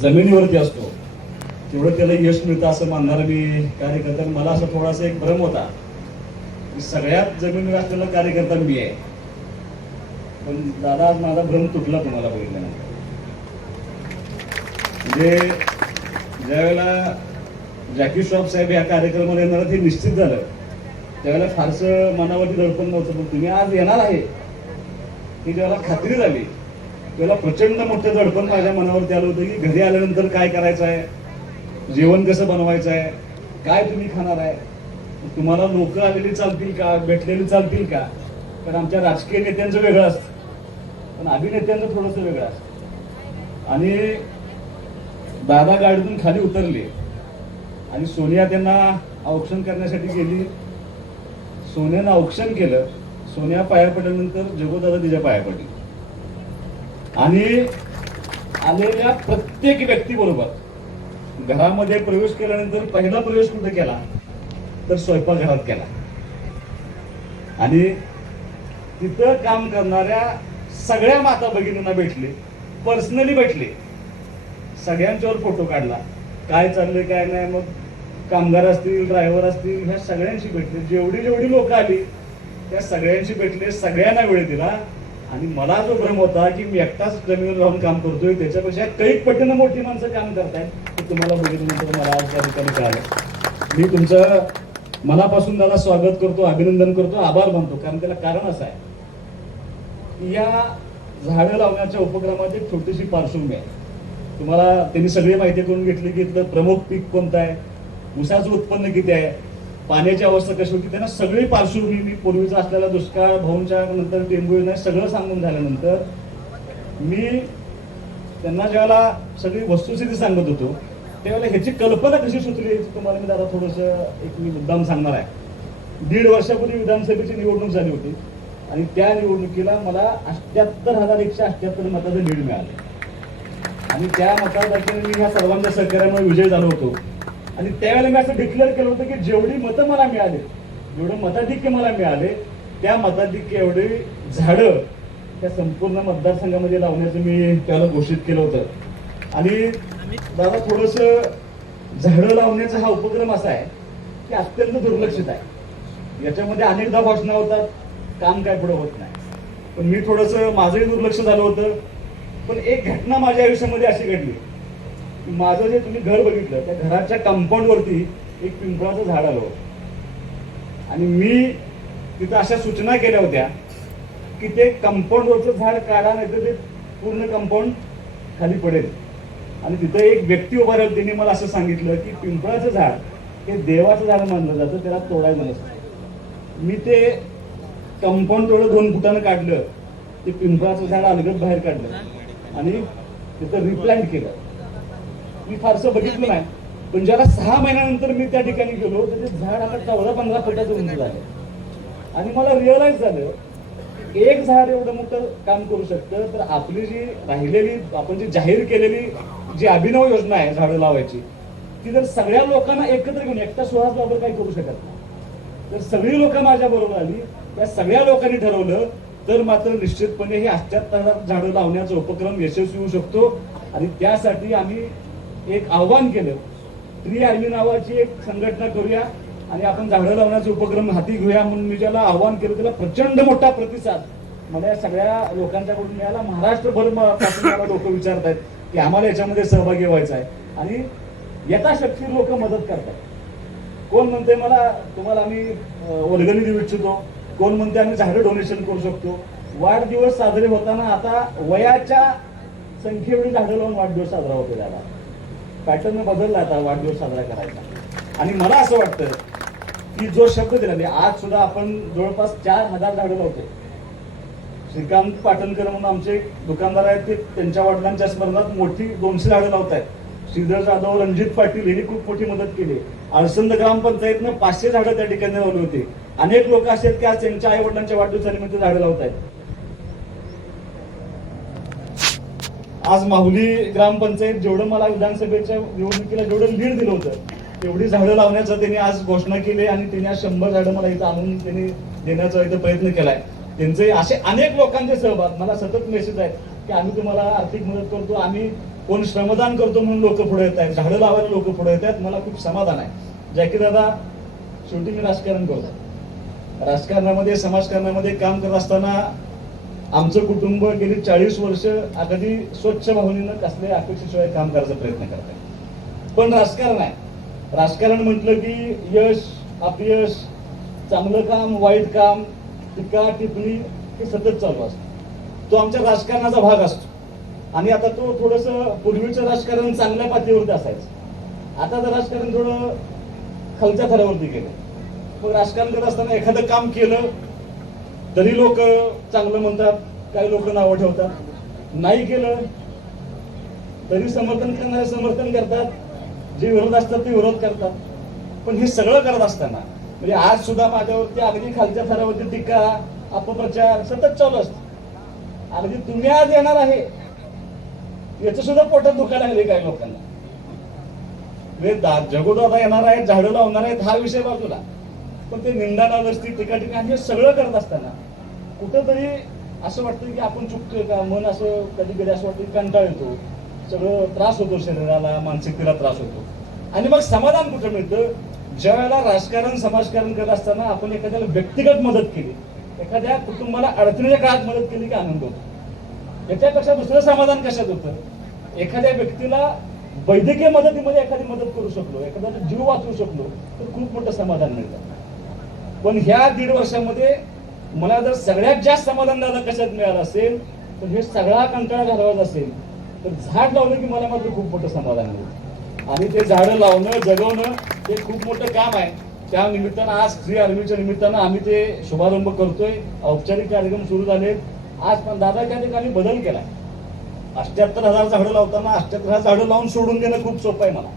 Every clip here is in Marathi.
जमिनीवरती असतो तेवढं त्याला यश मिळतं असं मानणारा मी कार्यकर्ता. मला असं थोडासा एक भ्रम होता की सगळ्यात जमिनीवर असलेला कार्यकर्ता मी आहे. पण दादा आज माझा भ्रम तुटला तुम्हाला बघितल्यानंतर. म्हणजे ज्यावेळेला जॅकी श्रॉफ साहेब या कार्यक्रमाला येणार हे निश्चित झालं त्यावेळेला फारसं मनावरती दडपण नव्हतं. पण तुम्ही आज येणार आहे ही ज्यावेळेला खात्री झाली त्याला प्रचंड मोठं दडपण माझ्या मनावरती आलं होतं की घरी आल्यानंतर काय करायचं आहे, जेवण कसं बनवायचं आहे, काय तुम्ही खाणार आहे, तुम्हाला लोक आलेली चालतील का, भेटलेली चालतील का. कारण आमच्या राजकीय नेत्यांचं वेगळं असतं पण अभिनेत्यांचं थोडंसं वेगळं असतं. आणि दादा गाडीतून खाली उतरले आणि सोनिया त्यांना औक्षण करण्यासाठी गेली. सोन्यानं औक्षण केलं. सोनिया पाया पडल्यानंतर जगोदादा तिच्या पाया पडली. आणि आलेल्या प्रत्येक व्यक्तीबरोबर घरामध्ये प्रवेश केल्यानंतर पहिला प्रवेश कुठे केला तर स्वयंपाकघरात केला. आणि तिथं काम करणाऱ्या सगळ्या माता भगिनींना भेटले, पर्सनली भेटले, सगळ्यांच्यावर फोटो काढला, काय चाललंय काय नाही. मग कामगार असतील, ड्रायव्हर असतील, ह्या सगळ्यांशी भेटले. जेवढी लोक आली त्या सगळ्यांशी भेटले, सगळ्यांना वेळ दिला. आणि मला जो भ्रम होता की मी एकटाच जमिनीवर राहून काम करतोय त्याच्यापेक्षा कैक पटीनं मोठी माणसं काम करतायत ते तुम्हाला बघितल्यानंतर मला आज त्या ठिकाणी कळालं. मी तुमचं मनापासून दादा स्वागत करतो, अभिनंदन करतो, आभार मानतो. कारण त्याला कारण असं आहे की या झाडं लावण्याच्या उपक्रमाची एक छोटीशी पार्श्वभूमी आहे. तुम्हाला त्यांनी सगळी माहिती करून घेतली की इथलं प्रमुख पीक कोणतं आहे, ऊसाचं उत्पन्न किती आहे, पाण्याची अवस्था कशी होती, त्यांना सगळी पार्श्वभूमी मी पूर्वीचा असलेला दुष्काळ, भाऊंच्या नंतर टेंबू योजना सगळं सांगून झाल्यानंतर मी त्यांना ज्यावेळेला सगळी वस्तुस्थिती सांगत होतो त्यावेळेला ह्याची कल्पना कशी सुचली तुम्हाला मी दादा थोडंसं एक मी मुद्दाम सांगणार आहे. 1.5 वर्षापूर्वी विधानसभेची निवडणूक झाली होती आणि त्या निवडणुकीला मला 78,178 मताचं लीड मिळाले. आणि त्या मतासाठी मी ह्या सर्वांच्या सहकार्यामुळे विजय झालो होतो. आणि त्यावेळेला मी असं डिक्लेअर केलं होतं की जेवढी मतं मला मिळाले, जेवढं मताधिक्य मला मिळाले त्या मताधिक्य एवढी झाडं त्या संपूर्ण मतदारसंघामध्ये लावण्याचं मी त्यावेळेला घोषित केलं होतं. आणि दादा थोडंसं झाडं लावण्याचा हा उपक्रम असा आहे की अत्यंत दुर्लक्षित आहे. याच्यामध्ये अनेकदा घोषणा होतात, काम काय पुढे होत नाही. पण मी थोडंसं माझंही दुर्लक्ष झालं होतं. पण एक घटना माझ्या आयुष्यामध्ये अशी घडली, माझं जे तुम्ही घर बघितलं त्या घराच्या कंपाऊंड वरती एक पिंपळाचं झाड आलं होतं. आणि मी तिथं अशा सूचना केल्या होत्या की ते कंपाऊंड वरचं झाड काढा नाही तर ते पूर्ण कंपाऊंड खाली पडेल. आणि तिथं एक व्यक्ती उभा राहिली, त्यांनी मला असं सांगितलं की पिंपळाचं झाड हे देवाचं झाड मानलं जातं, त्याला तोडायचं नसतं. मी ते कंपाऊंड थोडं 2 फुटानं काढलं, ते पिंपळाचं झाड अलगद बाहेर काढलं आणि तिथं रिप्लांट केलं. मी फारसं बघितलं नाही पण ज्याला 6 महिन्यानंतर मी त्या ठिकाणी गेलो तर ते झाड आता 14-15 फुटाचं उंच झालं. आणि मला रिअलाइज झालं एक झाड एवढं मोठं काम करू शकतं तर आपली जी राहिलेली आपण जी जाहीर केलेली जी अभिनव योजना आहे झाडं लावायची ती जर सगळ्या लोकांना एकत्र घेऊन, एकटा सुहास बाबर काही करू शकत नाही, तर सगळी लोक माझ्या बरोबर आली, त्या सगळ्या लोकांनी ठरवलं तर मात्र निश्चितपणे हे 78,000 झाडं लावण्याचा उपक्रम यशस्वी होऊ शकतो. आणि त्यासाठी आम्ही एक आव्हान केलं, ट्री आर्मी नावाची एक संघटना करूया आणि आपण झाडं लावण्याचा उपक्रम हाती घेऊया म्हणून मी ज्याला आव्हान केलं त्याला प्रचंड मोठा प्रतिसाद मला या सगळ्या लोकांच्याकडून मिळाला. महाराष्ट्रभर पासून मला लोक विचारत आहेत की आम्हाला याच्यामध्ये सहभागी व्हायचं आहे. आणि यथाशक्ती लोक मदत करतात. कोण म्हणते मला तुम्हाला आम्ही वर्गणी देऊ इच्छितो, कोण म्हणते आम्ही झाडं डोनेशन करू शकतो. वाढदिवस साजरे होताना आता वयाच्या संख्येएवढी झाडं लावून वाढदिवस साजरा होतो. त्याला पॅटर्न बदलला आता वाढदिवस साजरा करायचा. आणि मला असं वाटतं की जो शब्द दिला, आज सुद्धा आपण जवळपास 4,000 झाडं लावतो. श्रीकांत पाटणकर म्हणून आमचे दुकानदार आहेत ते त्यांच्या वडिलांच्या स्मरणात मोठी 200 झाडं लावत आहेत. श्रीधर जाधव, रणजित पाटील यांनी खूप मोठी मदत केली. आळसंद ग्रामपंचायतनं 500 झाडं त्या ठिकाणी लावली होती. अनेक लोक असे आहेत की आज त्यांच्या आई वडिलांच्या वाढदिवसानिमित्त झाडं लावत आहेत. आज माहुली ग्रामपंचायत जेवढं मला विधानसभेच्या निवडणुकीला जेवढं लीड दिलं होतं तेवढी झाडं लावण्याचं त्यांनी आज घोषणा केली आणि त्यांनी आज 100 झाडं मला इथं आणून त्यांनी देण्याचा इथं प्रयत्न केलाय. त्यांचे असे अनेक लोकांचे सहभाग मला सतत मेसेज आहेत की आम्ही तुम्हाला आर्थिक मदत करतो, आम्ही कोण श्रमदान करतो म्हणून लोक पुढे येत आहेत, झाडं लावायला लोक पुढे येत आहेत. मला खूप समाधान आहे. जॅकी दादा, शेवटी मी राजकारण करतो. राजकारणामध्ये समाजकारणामध्ये काम करत असताना आमचं कुटुंब गेली 40 वर्ष अगदी स्वच्छ भावनेनं कसल्याही अपेक्षेशिवाय काम करायचा प्रयत्न करत आहे. पण राजकारण आहे. राजकारण म्हटलं की यश अपयश, चांगलं काम वाईट काम, टीका टिप्पणी हे सतत चालू असतं. तो आमच्या राजकारणाचा भाग असतो. आणि आता तो थोडस पूर्वीचं राजकारण चांगल्या पातळीवरती असायचं, आता तर राजकारण थोडं खालच्या थरावरती गेलं. मग राजकारण करत असताना एखादं काम केलं तरी लोक चांगलं म्हणतात, काही लोक नावं ठेवतात. नाही केलं तरी समर्थन करणारे समर्थन करतात, जे विरोध असतात ते विरोध करतात. पण हे सगळं करत असताना म्हणजे आज सुद्धा माझ्यावरती अगदी खालच्या थरावरती टीका अपप्रचार सतत चालू असतो. अगदी तुम्ही आज येणार आहे याचं सुद्धा पोटात दुखायला लागले काही लोकांना. जगोदादा येणार आहेत, झाडं लावणार आहेत हा विषय बाजूला, पण ते निंदा नावस्ती टीका टीका हे सगळं करत असताना कुठंतरी असं वाटतं की आपण चुकतोय का. मन असं कधी कधी असं वाटतं की कंटाळ येतो, सगळं त्रास होतो, शरीराला मानसिकतेला त्रास होतो. आणि मग समाधान कुठं मिळतं, ज्या वेळेला राजकारण समाजकारण करत असताना आपण एखाद्याला व्यक्तिगत मदत केली, एखाद्या कुटुंबाला अडचणीच्या काळात मदत केली की आनंद होतो. याच्यापेक्षा दुसरं समाधान कशात होतं, एखाद्या व्यक्तीला वैद्यकीय मदतीमध्ये एखादी मदत करू शकलो, एखाद्याचा जीव वाचवू शकलो तर खूप मोठं समाधान मिळतं. पण ह्या 1.5 वर्षामध्ये मला जर सगळ्यात जास्त समाधान दादा कशात मिळालं असेल तर हे सगळा कंटाळा घालवायचा असेल तर झाड लावलं की मला मात्र खूप मोठं समाधान मिळतं. आणि ते झाडं लावणं जगवणं हे खूप मोठं काम आहे. त्या निमित्तानं आज फ्री आर्मीच्या निमित्तानं आम्ही ते शुभारंभ करतोय. औपचारिक कार्यक्रम सुरू झालेत. आज पण दादा त्या ठिकाणी बदल केलाय. 78,000 झाडं लावताना 78,000 झाडं लावून सोडून देणं खूप सोपं आहे मला,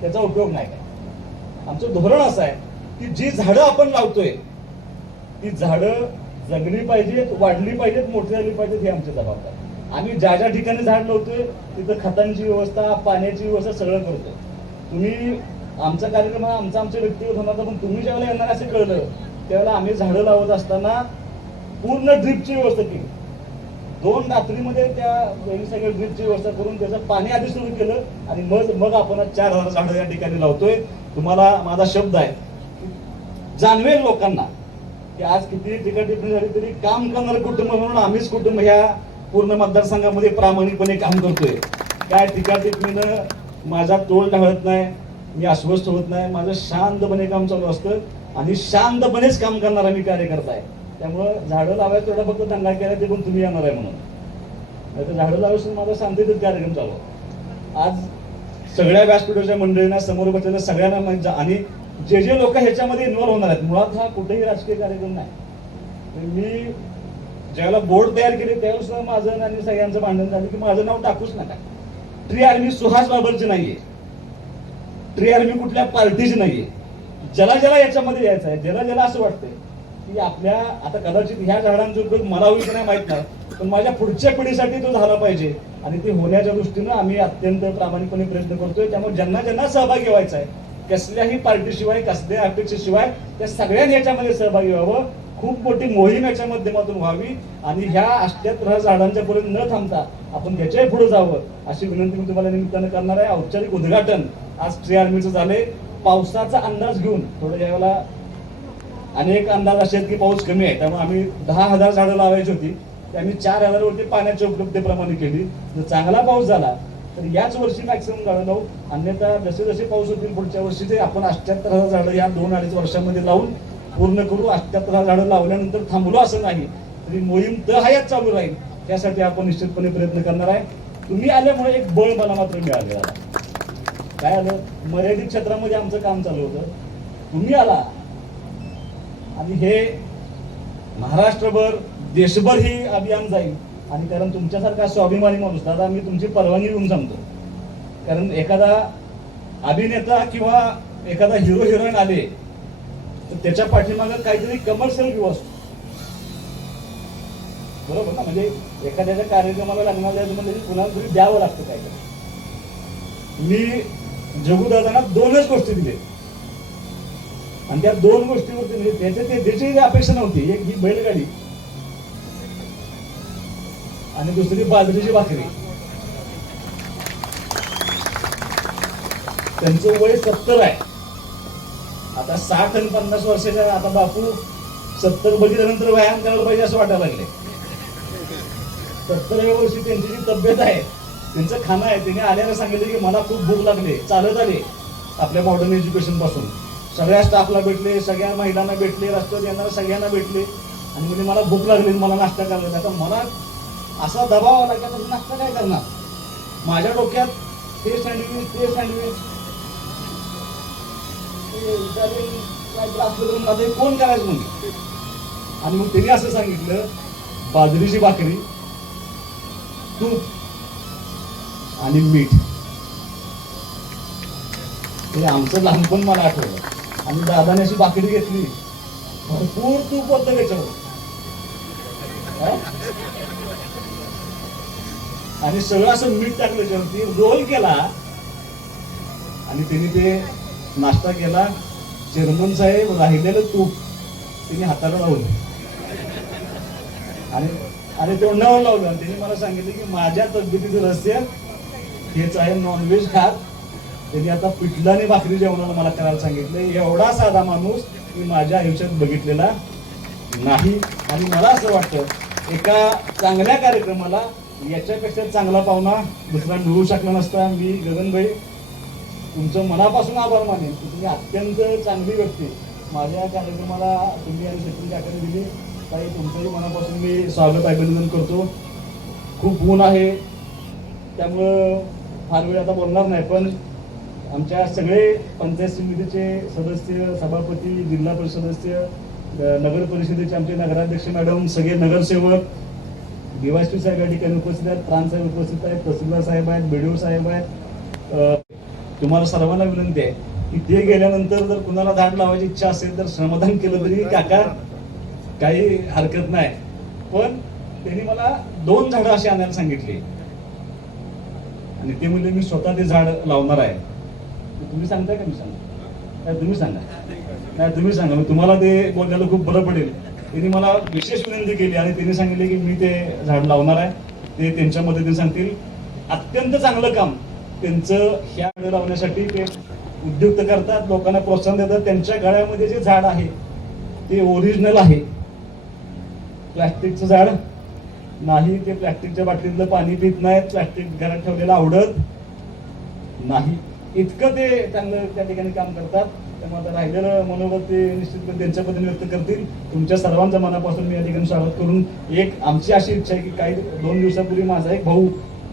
त्याचा उपयोग नाही काय. आमचं धोरण असं आहे की जी झाडं आपण लावतोय ती झाडं जगली पाहिजेत, वाढली पाहिजेत, मोठी झाली पाहिजेत, हे आमची जबाबदारी. आम्ही ज्या ज्या ठिकाणी झाड लावतोय तिथं खतांची व्यवस्था, पाण्याची व्यवस्था सगळं करतोय. तुम्ही आमचा कार्यक्रम हा आमच्या व्यक्तिगत होणार, पण तुम्ही ज्यावेळेला येणार असं कळलं त्यावेळेला आम्ही झाडं लावत असताना पूर्ण ड्रीपची व्यवस्था केली. 2 रात्रीमध्ये त्या सगळ्या ड्रीपची व्यवस्था करून त्याचं पाणी आधी सुरू केलं आणि मग आपण 4,000 झाडं या ठिकाणी लावतोय. तुम्हाला माझा शब्द आहे, जाणवेल लोकांना की आज किती टीका टिप्पणी झाली तरी काम करणारं कुटुंब म्हणून आम्हीच कुटुंब ह्या पूर्ण मतदारसंघामध्ये प्रामाणिकपणे काम करतोय. काय टीका टिप्पणीनं माझा तोल ढाळत नाही, मी अस्वस्थ होत नाही. माझं शांतपणे काम चालू असतं आणि शांतपणेच काम करणारा मी कार्यकर्ता आहे. त्यामुळं झाडं लावायचं तेवढा फक्त दंगा केला ते पण तुम्ही येणार आहे म्हणून, नाही तर झाडं लावायचं माझा शांततेत कार्यक्रम चालू. आज सगळ्या व्यासपीठाच्या मंडळींना समोर बसलेल्या सगळ्यांना माहिती आणि जे लोक ह्याच्यामध्ये इन्व्हॉल्व्ह होणार आहेत, मुळात हा कुठेही राजकीय कार्यक्रम नाही. मी ज्यावेळेला बोर्ड तयार केले त्यावेळेस माझं आणि सगळ्यांचं भांडण झालं की माझं नाव टाकूच नका. ट्री आर्मी सुहास बाबरची नाहीये, ट्री आर्मी कुठल्या पार्टीची नाहीये. ज्याला ज्याला याच्यामध्ये यायचं आहे, ज्याला ज्याला असं वाटतंय की आपल्या आता कदाचित ह्या झाडांचा उपयोग मला होईल की नाही माहित नाही, पण माझ्या पुढच्या पिढीसाठी तो झाला पाहिजे आणि ते होण्याच्या दृष्टीनं आम्ही अत्यंत प्रामाणिकपणे प्रयत्न करतोय. त्यामुळे ज्यांना ज्यांना सहभागी व्हायचा आहे कसल्याही पार्टीशिवाय कसल्या अपेक्षेशिवाय त्या सगळ्यांनी याच्यामध्ये सहभागी व्हावं. खूप मोठी मोहीम याच्या माध्यमातून व्हावी आणि ह्या 78 झाडांच्या पर्यंत न थांबता आपण याच्याही पुढे जावं अशी विनंती मी तुम्हाला निमित्तानं करणार आहे. औपचारिक उद्घाटन आज ट्री आर्मीचं झालंय. पावसाचा अंदाज घेऊन थोडं यावेळेला अनेक अंदाज असे आहेत की पाऊस कमी आहे, त्यामुळे आम्ही 10,000 झाडं लावायची होती ते आम्ही 4,000 वरती पाण्याच्या उपलब्धतेप्रमाणे केली. जर चांगला पाऊस झाला तर याच वर्षी मॅक्सिमम झाडं लावू, अन्यथा जसे जसे पाऊस होतील पुढच्या वर्षी ते आपण 78,000 झाडं या 2-2.5 वर्षामध्ये लावून पूर्ण करू. 78,000 झाडं लावल्यानंतर थांबलो असं नाही, तरी मोहीम हयात चालू राहील. त्यासाठी आपण निश्चितपणे प्रयत्न करणार आहे. तुम्ही आल्यामुळे एक बळ मला मात्र मिळाले. काय आलं, मर्यादित क्षेत्रामध्ये आमचं काम चालू होतं, तुम्ही आला आणि हे महाराष्ट्रभर देशभर ही अभियान जाईल. आणि कारण तुमच्यासारखा स्वाभिमानी माणूस दादा, मी तुमची परवानगी घेऊन सांगतो, कारण एखादा अभिनेता किंवा एखादा हिरो हिरोईन आले तर त्याच्या पाठीमागे काहीतरी कमर्शियल व्ह्यू असतो, बरोबर ना. म्हणजे एखाद्याच्या कार्यक्रमाला लागणार जायचं म्हणजे कुणाला तरी द्यावं लागतं काहीतरी. मी जगूदादांना 2च गोष्टी दिल्या आणि त्या 2 गोष्टीवरती म्हणजे त्याची अपेक्षा नव्हती. एक ही बैलगाडी आणि दुसरी बाजरीची भाकरी. त्यांचं वय 70 आहे. आता 60 आणि 50 वर्षाच्या आता बापू 70 बघितल्यानंतर व्यायाम करायला पाहिजे असं वाटायला लागले. 70व्या वर्षी त्यांची जी तब्येत आहे, त्यांचं खाणं आहे, त्यांनी आल्याला सांगितलं की मला खूप भूक लागली. चालत आले आपल्या मॉडर्न एज्युकेशन पासून, सगळ्या स्टाफला भेटले, सगळ्या महिलांना भेटले, रस्त्यावर येणाऱ्या सगळ्यांना भेटले आणि म्हणजे मला भूक लागली, मला नाश्ता करायला. आता मला असा दबाव आला की आता नाश्ता काय करणार. माझ्या डोक्यात ते सँडविच आता कोण करायचं म्हणजे. आणि मग त्यांनी असं सांगितलं, बाजरीची भाकरी, तूप आणि मीठ. हे आमचं लहानपण मला आठवलं. आणि दादाने अशी भाकरी घेतली, भरपूर तूप होतं त्याच्यावर आणि सगळं असं मीठ टाकलं त्याच्यावरती, रोल केला आणि त्यांनी ते नाश्ता केला. चेअरमन साहेब राहिलेलं तूप त्यांनी हाताला लावलं आणि तोंडावर लावलं आणि त्यांनी मला सांगितलं की माझ्या तब्येतीचं रहस्य हेच आहे, नॉनव्हेज खात. त्यांनी आता पिठलं आणि भाकरी जेवणाला मला करायला सांगितलं. एवढा साधा माणूस मी माझ्या आयुष्यात बघितलेला नाही. आणि मला असं वाटतं एका चांगल्या कार्यक्रमाला याच्यापेक्षा चांगला पाहुणा दुसरा मिळू शकला नसता. मी गगनभाई तुमचं मनापासून आभार मानेन. तुम्ही अत्यंत चांगली व्यक्ती माझ्या कार्यक्रमाला तुम्ही आणि सचिन काकाने दिली. ताई तुमचंही मनापासून मी स्वागत अभिनंदन करतो. खूप ऊन आहे त्यामुळं फार वेळ आता बोलणार नाही, पण आमच्या सगळे पंचायत समितीचे सदस्य, सभापती, जिल्हा परिषद सदस्य, नगर परिषदेचे आमचे नगराध्यक्ष मॅडम, सगळे नगरसेवक, DYSP साहेब या ठिकाणी उपस्थित आहेत, प्रांत साहेब उपस्थित आहेत, तहसीलदार साहेब आहेत, BDO साहेब आहेत. तुम्हाला सर्वांना विनंती आहे की ते गेल्यानंतर जर कुणाला झाड लावायची इच्छा असेल तर श्रमदान केलं तरी काका काही हरकत नाही. पण त्यांनी मला 2 झाडं अशी आणायला सांगितली आणि ते म्हणजे मी स्वतः ते झाड लावणार आहे. तुम्ही सांगताय का मी सांगा? नाही तुम्ही सांगा. नाही तुम्ही सांगा, मग तुम्हाला ते बोलण्याला खूप बरं पडेल. त्यांनी मला विशेष विनंती केली आणि त्यांनी सांगितले की मी ते झाड लावणार आहे. ते त्यांच्या मदतीने सांगतील. अत्यंत चांगलं काम त्यांचं ह्या झाडं लावण्यासाठी ते उद्युक्त करतात, लोकांना प्रोत्साहन देतात. त्यांच्या गळ्यामध्ये जे झाड आहे ते ओरिजिनल आहे, प्लॅस्टिकचं झाड नाही. ते प्लॅस्टिकच्या बाटलीतलं पाणी पित नाहीत, प्लॅस्टिक घरात ठेवलेलं आवडत नाही. इतकं ते चांगलं त्या ठिकाणी काम करतात. त्यामुळे आता राहिलेलं मनोबत ते निश्चितपणे त्यांच्या पद्धतीने व्यक्त करतील. तुमच्या सर्वांच्या मनापासून मी या ठिकाणी स्वागत करून एक आमची अशी इच्छा आहे की काही 2 दिवसापूर्वी माझा एक भाऊ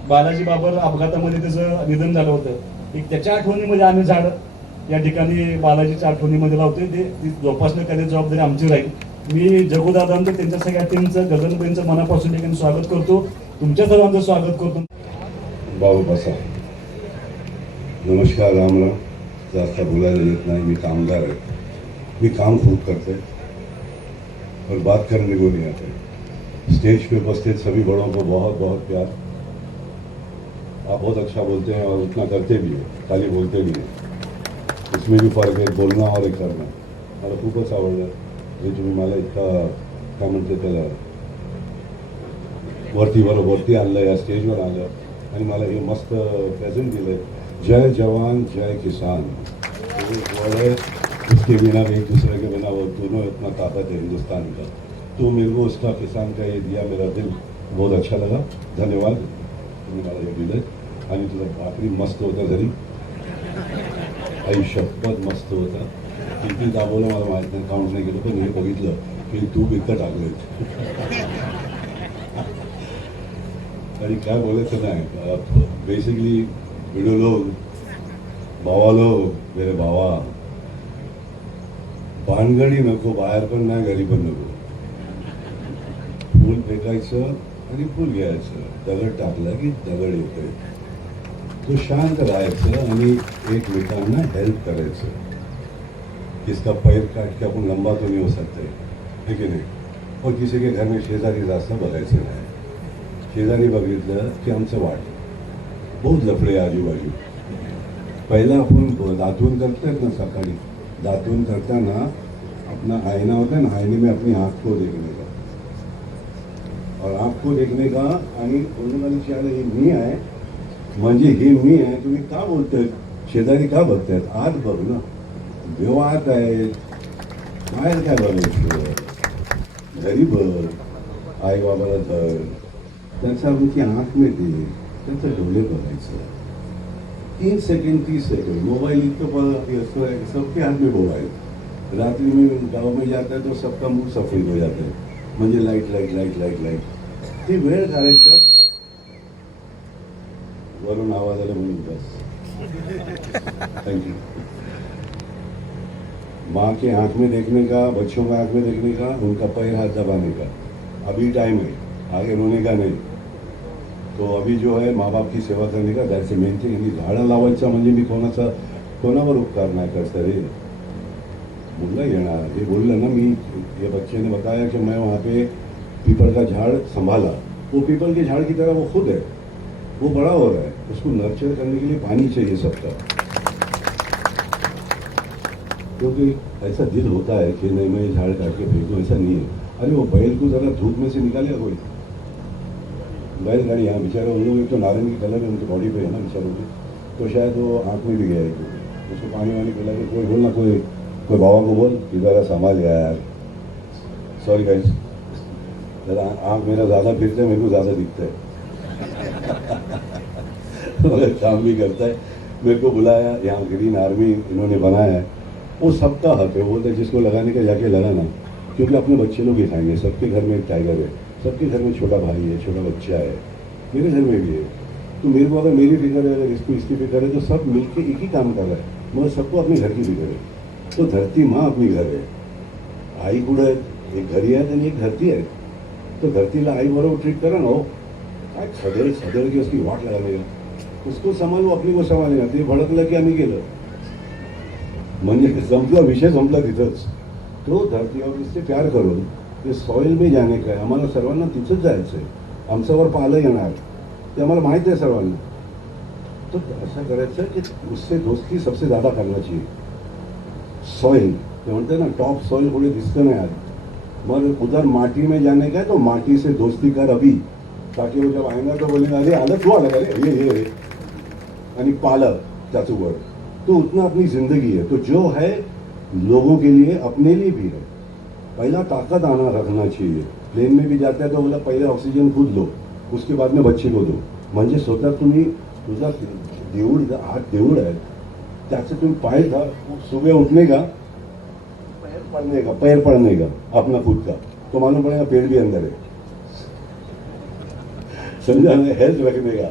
बालाजी बाबर अपघातामध्ये त्याचं निधन झालं होतं. एक त्याच्या आठवणीमध्ये आम्ही झाड या ठिकाणी बालाजीच्या आठवणीमध्ये लावतोय. ते जोपासणं करण्याची जबाबदारी आमची राहील. मी जगूदादांचं, त्यांच्या सगळ्या टीमचं, गगनबाईंचं मनापासून ठिकाणी स्वागत करतो. तुमच्या सर्वांचं स्वागत करतो. बाबू बसा. नमस्कार, राम राम. जास्त बोलायला येत नाही, मी कामगार आहे. मी काम खूप करते और बात करने को नहीं आते. स्टेज पे उपस्थित सभी बड़ों को बहुत बहुत प्यार. आप बहुत अच्छा बोलते हैं और उतना करते भी है, खाली बोलते भी है. इसमें भी फरक आहे, बोलणं और हे करणं. मला खूपच आवडलं जे तुम्ही मला इतका काय म्हणते त्याला वरती आणलं, या स्टेजवर आलं आणि मला हे मस्त प्रेझेंट दिलं. जय जवान जय किसान. उसके बिना एक दूसरे के बिना वो दोनों इतना ताकत है हिंदुस्तान का. तो मेरे को उसका किसान का ये दिया, मेरा दिल बहुत अच्छा लगा. धन्यवाद तुम्ही मला हे दिलं. आणि तुझं भाकरी मस्त होता घरी, आई शपथ मस्त होता. किती दाबवलं मला माहीत नाही, काउंट नाही केलं, पण हे बघितलं की तू विकत टाकले. आणि काय बोलायचं नाही. बेसिकली वीडियो लोग, भावा लोग, मेरे भावा, भानगडी नको, बाहेर पण नाही, घरी पण नको. फूल फेकायचं आणि फूल घ्यायचं. दगड टाकला की दगड येतोय. तो शांत राहायचं आणि एकमेकांना हेल्प करायचं. किसका पैर काट के आपण लंबा तो नहीं हो सकते, है की नाही. और किसी के घर में शेजारी जास्त बघायचं नाही. शेजारी बघितलं की आमचं वाट. बहुत लफड़े आजूबाजू. पहिला आपण दातून करतात ना, सकाळी दातून करताना अपना आईना होता है ना, आईने में अपनी आँख को देखने का और आँख को देखने का आणि बोलणे वाली ही मी आहे म्हणजे ही मी आहे. तुम्ही का बोलतोय शेजारी का बघतायत? आत बघ ना, देव आत आहे, बाहेर काय बघायचं? घरी बघ, आई बाबाला धर, त्यांचा उनकी आंख में दे, त्यांचं डोळे बघायचं. 3 सेकंड 30 सेकंड मोबाइल इतना है, सबके हाथ में मोबाइल. रात्रि में गाँव में जाता है तो सबका मुंह सफेद हो जाता है, म्हणजे light light light light light. ते वेळ घालायचं. वरून आवाज आला म्हणून बस. Thank you. माँ के आंख में देखने का, बच्चों के आंख में देखने का, उनका पैर हाथ दबाने का. अभी टाइम है, आगे रोने का नहीं. तो अभी जो है माँ बाप की सेवा करने का. That's main thing. झाडं लावायचं म्हणजे मी कोणावर उपकार नाही करत रे. मुल्ला येणार ये बोललं ना मी, ये बच्चे ने बताया कि मैं वहाँ पे पीपल का झाड़ संभाला. वो पीपल के झाड़ की तरह वो खुद है, वो बड़ा हो रहा है. उसको नर्चर करने के लिए पानी चाहिए सबका. क्योंकि ऐसा दिल होता है कि नहीं मैं झाड़ काट के फेंकूँ, ऐसा नहीं है. अरे वो बैल को जरा धूप में से निकालेगा कोई? बैलगाड़ी यहाँ बेचारा, उन लोग तो नारंगी कलर है उनकी बॉडी पे है ना बेचारों की, तो शायद वो आँख में भी गया है. उसको पानी वानी पिला के कोई बोलना, कोई बाबा को बोल कि जरा संभाल गया यार, सॉरी गाइस, जरा आँख मेरा ज़्यादा फिरता है, मेरे को ज़्यादा दिखता है. मगर काम भी करता है. मेरे को बुलाया, यहाँ ग्रीन आर्मी इन्होंने बनाया है, वो सबका हक है. बोलते जिसको लगाने का जाके लगाना, क्योंकि अपने बच्चे लोग ही खाएंगे. सबके घर में एक टाइगर है, सबके घर में छोटा भाई है, छोटा बच्चा है, मेरे घर में भी है. तो मेरे को अगर मेरी फिक्र है, अगर इसको इसकी फिक्र है, तो सब मिलके एक ही काम कर रहा है. मगर सबको अपने घर की फिक्र है. तो धरती माँ अपनी घर आहे. आई कुठं आहे? एक घरी आहे आणि एक धरती आहे. तो धरतीला आई बरोबर ट्रीट करा ना. हो काय खदेड की उसकी वाट लगाने का. उसको संभालू, अपनी को संभालेगा. ते भडकलं की आम्ही गेलं म्हणजे संपला विषय, संपला तिथंच. तो धरतीवर इससे प्यार करून ते सॉइल में जाने का आहे. आम्हाला सर्वांना तिथंच जायचं आहे. आमच्यावर पालं येणार ते आम्हाला माहीत आहे सर्वांना. तो ऐसा करायचं की उससे दोस्ती सबसे ज़्यादा करना चाहिए. सॉइल ते म्हणते ना, टॉप सॉइल कोणी दिसतं नाही आज. मग उधर माटी में जाने का है तो माटी से दोस्ती कर अभी, ताकि वो जब आएगा तो बोलेगा अरे आलं तू आलं का रे, ये आणि पालं त्याचं वर. तो उतना अपनी जिंदगी है. तो जो है लोगों के लिए, अपने लिए भी है. पहला ताकत आना रखना चाहिए. प्लेन में भी जाता है तो बोला पहले ऑक्सीजन खुद लो, उसके बाद में बच्चे को दो. म्हणजे स्वतः तुम्ही, तुझा देऊळ, हात देऊळ आहे, त्याचे तुम्ही पाय था सुबह उठने का, पैर पड़ने का अपना खुद का, तो मालूम पड़ेगा पेड़ भी अंदर है. समझा ना? हेल्थ रखने का.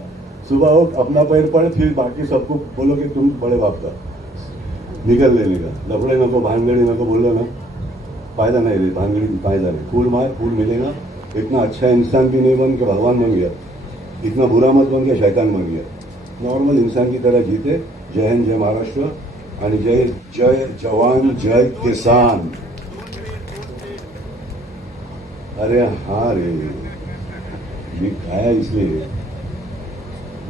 सुबह उठ, अपना पैर पड़े, फिर बाकी सबको बोलो कि तुम बड़े बाप का. निकल लेने का. लफड़े नको, भानगड़ी नको, बोलो ना, फायदा नहीं रे. भानगड़ी फायदा नहीं. फूल मार, फूल मिलेगा. इतना अच्छा इंसान भी नहीं बन के भगवान बन गया, इतना बुरा मत बन के शैतान बन गया. नॉर्मल इंसान की तरह जीते. जय हिंद, जय महाराष्ट्र, आणि जय जय जवान, जय किसान. अरे हाँ रे, ये खाया इसलिए.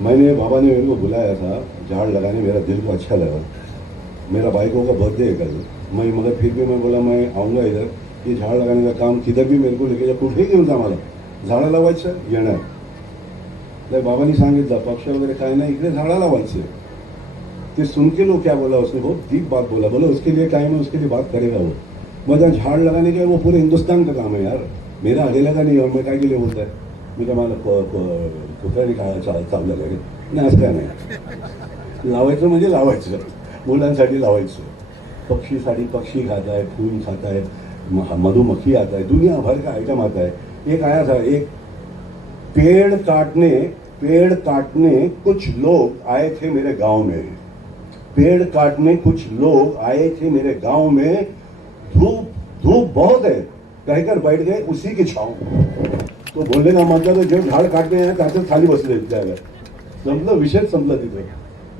मैंने, बाबा ने मेरे को बुलाया था झाड़ लगाने. मेरा दिल को अच्छा लगा. मेरा भाईको का बर्थडे है कल. मैं, मगर फिर भी मैं बोला मैं आऊँगा इधर. ये झाड़ लगाने का काम किधर भी मेरे को लेके जा, कुठेही घेऊन जा मला. झाडं लावायचं येणार. तर बाबांनी सांगितलं पक्ष वगैरे काय नाही, इकडे झाडं लावायचे. ते सुन के लो क्या बोला उसने, बहुत डीप बात बोला. बोला उसके लिए टाइम है, उसके लिए बात करेगा वो. मजा झाड़ लगाने का वो पूरे हिंदुस्तान का काम है यार. मेरा अकेला का नहीं. और मैं काय के लिए बोलता है, मी काय मला कुत्र्याने काय चावलं का रे? नाही, असं काय नाही. लावायचं म्हणजे लावायचं, मुलांसाठी लावायचं. पक्षीसाठी पक्षी खाता है, फूल खाता है, मधुमक्खी आता है, दुनिया भर का आइटम आता है. एक आया था, एक पेड़ काटने कुछ लोग आए थे मेरे गांव में. पेड़ काटने कुछ लोग आए थे मेरे गांव में. धूप बहुत है कहकर बैठ गए उसी की छाव. तो बोलने का मतलब जो झाड काटणे आहे त्याच्याच खाली बसले त्याला. संपलं, विषय संपला तिथे.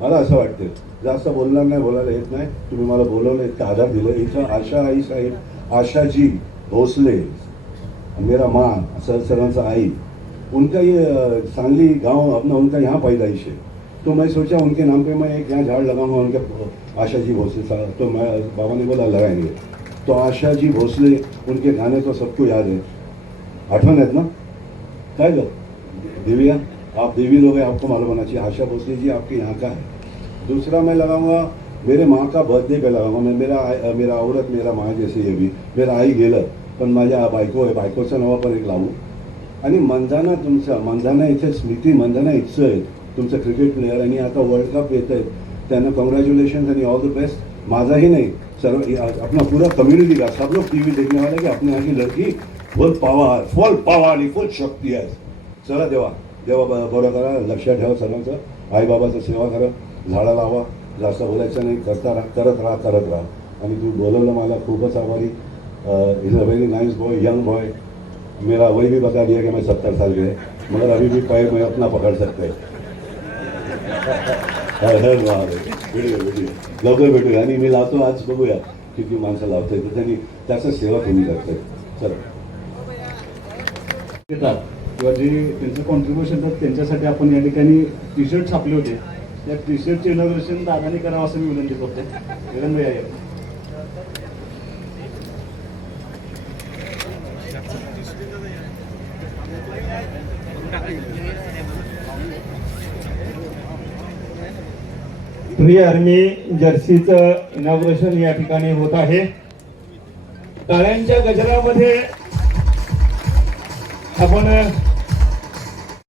मला असं वाटतं जास्त बोलणार नाही, बोलायला येत नाही. तुम्ही मला बोलवलं, इतका आधार दिलं. इथं आशा आई साहेब, आशाजी भोसले, मेरा माँ, सर्वांचा आई, उनका ये सांगली गांव अपना, उनका यहाँ पैदाइश है. तो मैं सोचा उनके नाम पे मैं एक यहाँ झाड़ लगाऊंगा, उनके आशा जी भोसले साहब. तो मैं, बाबा ने बोला लगाएंगे. तो आशा जी भोसले, उनके गाने तो सबको याद है, आठवण आहेत ना? काय ग देविया, आप देवी लोग हैं, आपको मालूम होना चाहिए. आशा भोसले जी आपके यहाँ का है. दूसरा मैं लगाऊंगा मेरे माँ का बर्थडे पे लगाऊंगा. मैं मेरा औरत मेरा माँ जैसे हे बी मेरा आई गेलं पण माझ्या बायको आहे बायकोचं नाव पण एक लावू. आणि मंदाना तुमचा मंदाना इथे स्मृती मंदाना इथचं आहे तुमचं क्रिकेट प्लेअर आणि आता वर्ल्ड कप येत आहेत त्यांना कॉन्ग्रॅच्युलेशन आणि ऑल द बेस्ट. माझाही नाही सर्व अपना पूरा कम्युनिटी का सब लोग टीवी देखने वाले कि अपने यहाँ की लड़की फुल पावर आणि फुल शक्ती आहे. चला देवा बरं करा. लक्षात ठेवा सर्वांचं. आईबाबाचं सेवा करा. झाडं लावा. जास्त बोलायचं नाही. करत राहा. आणि तू बोलवलं मला खूपच आभारी. Is a very nice boy young boy. मेरा वही भी बता दिया कि मैं 70 साल के मगर अभी भी पैर मैं अपना पकड़ सकते हैं. लवकर भेटूया. आणि मी लावतो आज बघूया किती माणसं लावताय तर त्यांनी त्याचं सेवा तुम्ही करताय. चला येतात किंवा जे त्यांचं कॉन्ट्रीब्युशन तर त्यांच्यासाठी आपण या ठिकाणी टी शर्ट छापले होते. त्या टी शर्टचे इनॉग्रेशन दादानी करावं असं मी विनंती करते. विनंती आहे. प्रिय आर्मी जर्सीचं इनॉग्रेशन या ठिकाणी होत आहे. टाळ्यांच्या गजरामध्ये आपण